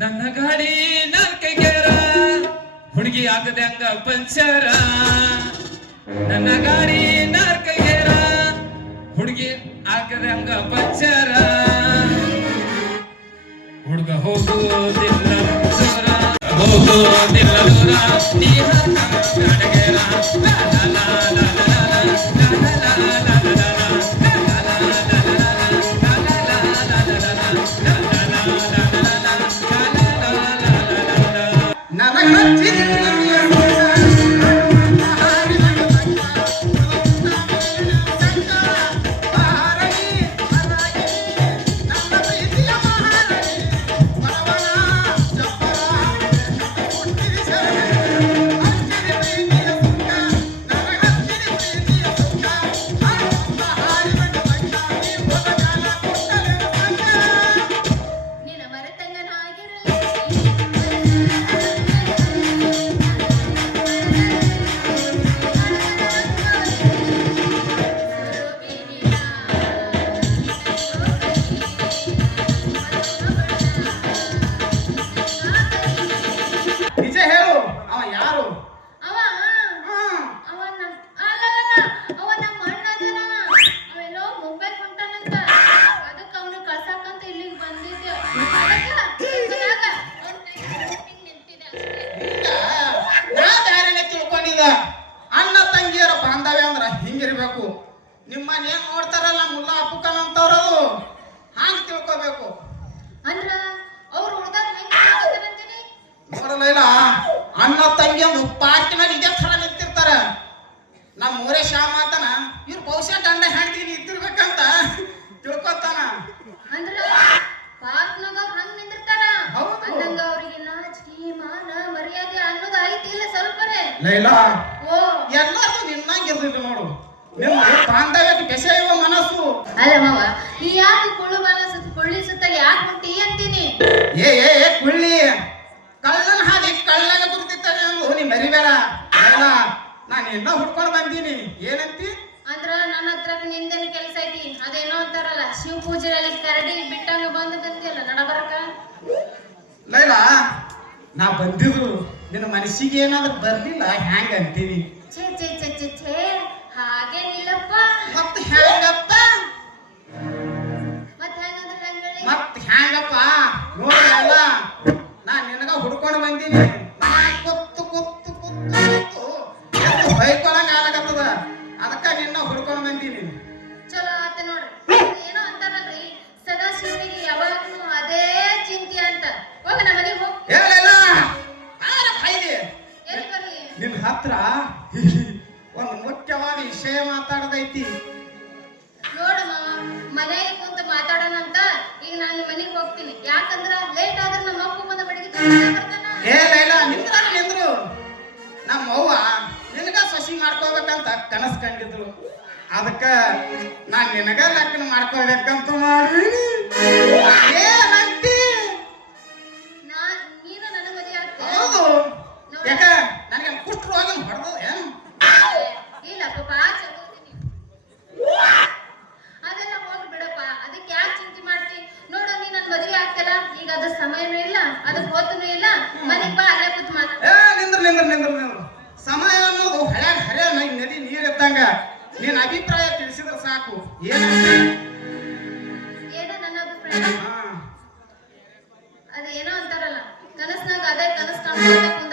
ನನ್ನ ಗಾಡಿ ನಾಲ್ಕೈಗ್ಯಾರ ಹುಡುಗಿ ಆಗದಂಗ ಪಂಚರ ನನ್ನ ಗಾಡಿ ನಾಲ್ಕೈಗ್ಯಾರ ಹುಡುಗಿ ಆಗದಂಗ ಪಂಚರ ಹುಡುಗ ಹೋಗೋದಿಲ್ಲ ದೂರ ಹೋಗೋದಿಲ್ಲ ದೂರ ನೀ ಅಡಗೇರ ಅಣ್ಣ ತಂಗಿಯರ ಬಾಂಧವ್ಯ ಅಂದ್ರ ಹಿಂಗಿರ್ಬೇಕು. ನಿಮ್ಮನ್ನ ಏನ್ ನೋಡ್ತಾರಲ್ಲ ಮುಲ್ಲಾ ಅಪ್ಪುಕನ್ ಅಂತವ್ರದು ಹಾಂಗ್ ತಿಳ್ಕೋಬೇಕು. ಅಂದ್ರ ಅವ್ರು ಹುಡುಗರು ನೋಡಲ್ಲ ಇಲ್ಲ ಅಣ್ಣ ತಂಗಿ ಒಂದು ಪಾರ್ಕಿನಲ್ಲಿ ಇದೇ ಥರ ನಿಂತಿರ್ತಾರ. ನಮ್ಮ ಊರೇ ಶ್ಯಾಮ ಆತನ ಇವ್ರು ಬಹುಶಃ ಗಂಡ ಹೆಂಡತಿ ಇದ್ದಿರ್ಬೇಕಂತ ತಿಳ್ಕೊತಾನ. ಅಂದ್ರ ಪಾರ್ಕ್ನಾಗ ಹಂಗ ನಿಂತಿರ್ತಾರ. ಅಂದಂಗ ಅವ್ರಿಗೆ ನಾಚಿಕೆ ಮಾನ ಮರ್ಯಾದೆ ಅನ್ನೋದು ಐತಿ ಇಲ್ಲ ಸ್ವಲ್ಪರೇ ಲೈಲಾ ಓ ಎಲ್ಲಾರು ನಿನ್ನಂಗಿರ್ತಿದ್ರು ನೋಡು. ನಿಮ್ಮ ಬಾಂಧವ್ಯಕ್ಕೆ ಬೆಸೆಯುವ ಮನಸ್ಸು ಅಲ್ಲ ಮಾವ ಈ ಯಾಕೆ ಕುಳ್ಳು ಮನಸ್ಸು ಕುಳ್ಳಿ ಸುತ್ತಾಗ ಯಾಕೆ ಹುಟ್ಟಿ ಅಂತೀನಿ. ಏ ಕುಳ್ಳಿ ಕಳ್ಳನ ಹಾದಿ ಕಳ್ಳನ ಗುರುತಿರ್ತಾನೆ ಅಂದು ನೀ ಮರಿಬೇಡ. ನಾನು ಎಲ್ಲ ಹುಡ್ಕೊಂಡು ಬಂದೀನಿ ಏನಂತಿ. ಅಂದ್ರ ನನ್ನ ಹತ್ರ ನಿಂದೇನು ಕೆಲಸ ಐತಿ ಅದೇನೋ ಅಂತಾರಲ್ಲ ಶಿವ ಪೂಜೆಯಲ್ಲಿ ಕರಡಿ ಬಿಟ್ಟಂಗ ಬಂದಿಲ್ಲ ನಡಬರಕ. ಲೈಲಾ ನಾ ಬಂದಿದ್ರು ನಿನ್ನ ಮನಸ್ಸಿಗೆ ಏನಾದ್ರೂ ಬರ್ಲಿಲ್ಲ ಹ್ಯಾಂಗ ಅಂತೀನಿ. ಛೇ ಛೇ ಛೇ ಛೇ ಛೇ ಹಾಗೇನಿಲ್ಲಪ್ಪ. ಮತ್ ಹ್ಯಾಂಗಪ್ಪ ಮತ್ ಹ್ಯಾಂಗಪ್ಪ ನೋಡಲ್ಲ ನಾ ನಿನಗ ಹುಡ್ಕೊಂಡು ಬಂದೀನಿ. ಕೂತು ಕೂತು ಕೂತು ಕೂತು ಬೈಕೊಳಂಗ ಆಗತ್ತದ ಅದಕ್ಕ ನಿನ್ನ ಹುಡ್ಕೊಂಡು ಬಂದೀನಿ. ಚಲೋ ಆತ ನೋಡ್ರಿ. ಏನೋ ಅಂತಾರಲ್ರಿ ಸದಾ ಶಿವನಿಗೆ ಯಾವಾಗ್ಲೂ ಅದೇ ಚಿಂತೆ ಅಂತ. ಹೋಗ ನಮ್ಮ ಮನೆಗೆ ಹೋಗ್. ಹೇಳಿಲ್ಲ ಖಾಯಿಲಿ ಎಲ್ಲಿ ಬರ್ಲಿ ನಿನ್ನ ಹತ್ರ ಒಂದು ಮುಖ್ಯವಾದ ವಿಷಯ ಮಾತಾಡದೈತಿ. ನೋಡಮ್ಮ ಮನೆಗೆ ಕುಂತ ಮಾತಾಡೋಣ ಅಂತ ಈಗ ನಾನು ಮನೆಗೆ ಹೋಗ್ತೀನಿ. ಯಾಕಂದ್ರ ಲೇಟ್ ಆದ್ರೆ ನಮ್ಮ ಅಪ್ಪ ಬರ್ತಾನ. ಏ ಲೈಲಾ ನಿಂದ್ರು ನಮ್ಮ ಅವ್ವ ನಿನಗ ಸೊಸಿ ಮಾಡ್ಕೋಬೇಕಂತ ಕನಸು ಕಂಡಿದ್ರು. ಅದಕ್ಕ ನಾನ್ ನಿನಗ ಲಗ್ನ ಮಾಡ್ಕೋಬೇಕಂತ ಮಾಡಿ ಏನಂತಿ? ನೀನು ನನ್ನ ಮದುವೆ ಆಗ್ತೀಯ? ಹೌದು. ಯಾಕ ನನಗೆ ಕುಷ್ಠ ರೋಗ ಹೊಡೆದು ಏನು? ಇಲ್ಲ ಪಾಪ ಚಲೋ ಇದೀನಿ. ಅದೆಲ್ಲ ಹೋಗಿ ಬಿಡಪ್ಪ, ಅದಕ್ಕೆ ಯಾಕೆ ಚಿಂತೆ ಮಾಡ್ತಿ? ನೋಡು ನೀ ನನ್ನ ಮದುವೆ ಆಗ್ತಿಲ್ಲ, ಈಗ ಅದ ಸಮಯನೂ ಇಲ್ಲ, ಅದಕ್ಕೆ ಹೊತ್ತನೂ ಇಲ್ಲ. ಮನೆಗೆ ಬಾ, ಅಲ್ಲೇ ಕೂತ್ ಮಾತಾಡ. ನಿಂದ್ರು ಸಮಯ ಅನ್ನೋದು ಹಳೆ ನದಿ ನೀರ್ ಇದ್ದಂಗ. ನಿನ್ನ ಅಭಿಪ್ರಾಯ ತಿಳಿಸಿದ್ರೆ ಸಾಕು. ಏನು ನನ್ನ ಅಭಿಪ್ರಾಯ? ಅದೇನೋ ಅಂತಾರಲ್ಲ, ಕನಸ್ನಾಗ ಅದೇ ಕನಸು ಕಾಣ್ಕೊಂತ